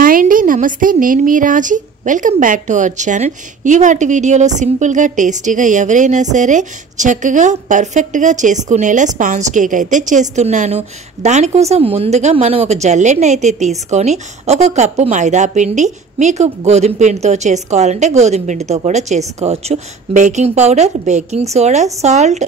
Hi అండి, నమస్తే. నేను మీ Raji. Welcome back to our channel. ఈ వాటి వీడియోలో సింపుల్గా టేస్టీగా ఎవరైనా సరే చక్కగా పర్ఫెక్ట్గా చేసుకునేలా స్పాంజ్ కేక్ అయితే చేస్తున్నాను. దానికోసం ముందుగా మనం ఒక జల్లెడని అయితే తీసుకొని ఒక కప్పు మైదా పిండి, మీకు గోధుమ పిండితో చేసుకోవాలంటే గోధుమ పిండితో కూడా చేసుకోవచ్చు, baking powder, baking soda, salt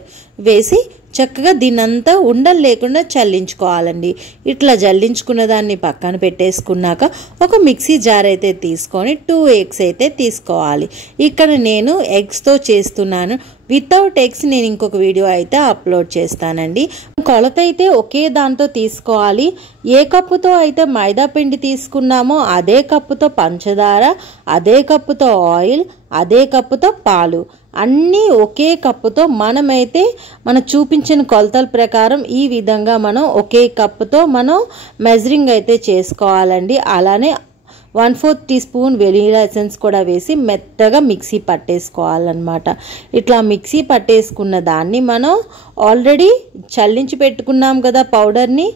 వేసి చక్కగా దీన్నంతా ఉండలు లేకుండా చల్లించుకోవాలండి. ఇట్లా జల్లించుకున్న దాన్ని పక్కన పెట్టేసుకున్నాక ఒక మిక్సీ జార్ అయితే తీసుకొని 2 ఎగ్స్ అయితే తీసుకోవాలి. ఇక్కడ నేను ఎగ్స్తో చేస్తున్నాను. వితౌట్ ఎగ్స్ నేను ఇంకొక వీడియో అయితే అప్లోడ్ చేస్తానండి. కొలత అయితే ఒకే దాంతో తీసుకోవాలి. ఏ కప్పుతో అయితే మైదా పిండి తీసుకున్నామో అదే కప్పుతో పంచదార, అదే కప్పుతో ఆయిల్, అదే కప్పుతో పాలు, అన్నీ ఒకే కప్పుతో మనమైతే చూపించిన కొలతల ప్రకారం ఈ విధంగా మనం ఒకే కప్పుతో మనం మెజరింగ్ అయితే చేసుకోవాలండి. అలానే 1/4 టీ స్పూన్ వెనిలా ఎసెన్స్ కూడా వేసి మెత్తగా మిక్సీ పట్టేసుకోవాలన్నమాట. ఇట్లా మిక్సీ పట్టేసుకున్న దాన్ని మనం ఆల్రెడీ చల్లించి పెట్టుకున్నాం కదా పౌడర్ని,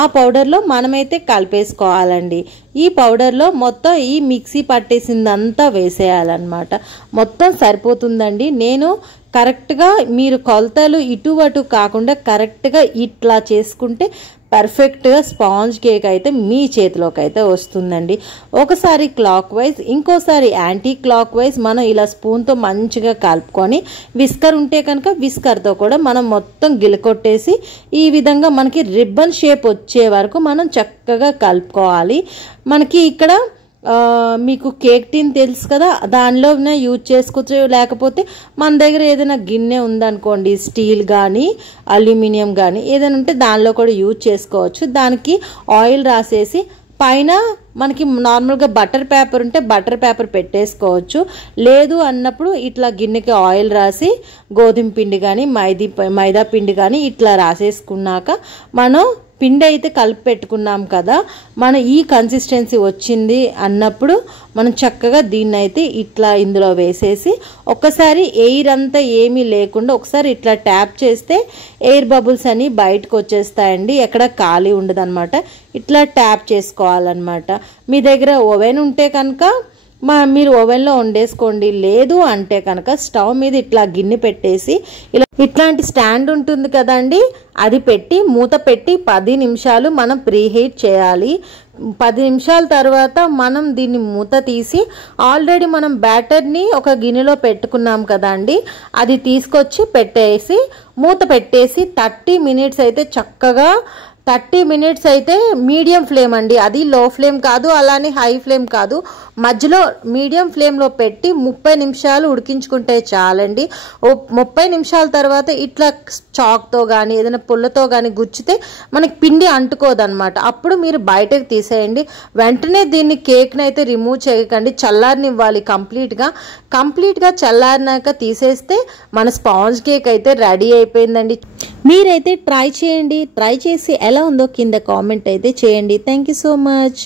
ఆ పౌడర్లో మనమైతే కలిపేసుకోవాలండి. ఈ పౌడర్లో మొత్తం ఈ మిక్సీ పట్టేసిందంతా వేసేయాలన్నమాట. మొత్తం సరిపోతుందండి. నేను కరెక్ట్గా మీరు కొలతలు ఇటు అటు కాకుండా కరెక్ట్గా ఇట్లా చేసుకుంటే పర్ఫెక్ట్గా స్పాంజ్ కేక్ అయితే మీ చేతిలోకి అయితే వస్తుందండి. ఒకసారి క్లాక్ వైజ్, ఇంకోసారి యాంటీ క్లాక్ వైజ్ మనం ఇలా స్పూన్తో మంచిగా కలుపుకొని, విస్కర్ ఉంటే కనుక విస్కర్తో కూడా మనం మొత్తం గిలకొట్టేసి ఈ విధంగా మనకి రిబ్బన్ షేప్ వచ్చే వరకు మనం చక్కగా కలుపుకోవాలి. మనకి ఇక్కడ మీకు కేక్ టిన్ తెలుసు కదా, దానిలో యూజ్ చేసుకోవచ్చు. లేకపోతే మన దగ్గర ఏదైనా గిన్నె ఉందనుకోండి, స్టీల్ కానీ అల్యూమినియం కానీ ఏదైనా ఉంటే దానిలో కూడా యూజ్ చేసుకోవచ్చు. దానికి ఆయిల్ రాసేసి పైన మనకి నార్మల్గా బటర్ పేపర్ ఉంటే బటర్ పేపర్ పెట్టేసుకోవచ్చు. లేదు అన్నప్పుడు ఇట్లా గిన్నెకి ఆయిల్ రాసి గోధుమ పిండి కానీ మైదా పిండి కానీ ఇట్లా రాసేసుకున్నాక మనం పిండి అయితే కలిపి పెట్టుకున్నాం కదా, మన ఈ కన్సిస్టెన్సీ వచ్చింది అన్నప్పుడు మనం చక్కగా దీన్ని అయితే ఇట్లా ఇందులో వేసేసి ఒక్కసారి ఎయిర్ అంతా ఏమీ లేకుండా ఒకసారి ఇట్లా ట్యాప్ చేస్తే ఎయిర్ బబుల్స్ అని బయటకు వచ్చేస్తాయండి. ఎక్కడ ఖాళీ ఉండదన్నమాట. ఇట్లా ట్యాప్ చేసుకోవాలన్నమాట. మీ దగ్గర ఓవెన్ ఉంటే కనుక మీరు ఓవెన్లో వండేసుకోండి. లేదు అంటే కనుక స్టవ్ మీద ఇట్లా గిన్నె పెట్టేసి ఇట్లాంటి స్టాండ్ ఉంటుంది కదండి, అది పెట్టి మూత పెట్టి 10 నిమిషాలు మనం ప్రీహీట్ చేయాలి. 10 నిమిషాల తర్వాత మనం దీన్ని మూత తీసి ఆల్రెడీ మనం బ్యాటర్ని ఒక గిన్నెలో పెట్టుకున్నాం కదండి, అది తీసుకొచ్చి పెట్టేసి మూత పెట్టేసి 30 మినిట్స్ అయితే చక్కగా 30 మినిట్స్ అయితే మీడియం ఫ్లేమ్ అండి, అది లో ఫ్లేమ్ కాదు, అలానే హై ఫ్లేమ్ కాదు, మధ్యలో మీడియం ఫ్లేమ్లో పెట్టి 30 నిమిషాలు ఉడికించుకుంటే చాలండి. 30 నిమిషాల తర్వాత ఇట్లా చాక్తో కానీ ఏదైనా పుల్లతో కానీ గుచ్చితే మనకి పిండి అంటుకోదన్నమాట. అప్పుడు మీరు బయటకు తీసేయండి. వెంటనే దీన్ని కేక్ని అయితే రిమూవ్ చేయకండి, చల్లారనివ్వాలి. కంప్లీట్గా చల్లారినాక తీసేస్తే మన స్పాంజ్ కేక్ అయితే రెడీ అయిపోయిందండి. మీరైతే ట్రై చేయండి. ట్రై చేసి ఎలా ఉందో కింద కామెంట్ అయితే చేయండి. Thank you so much.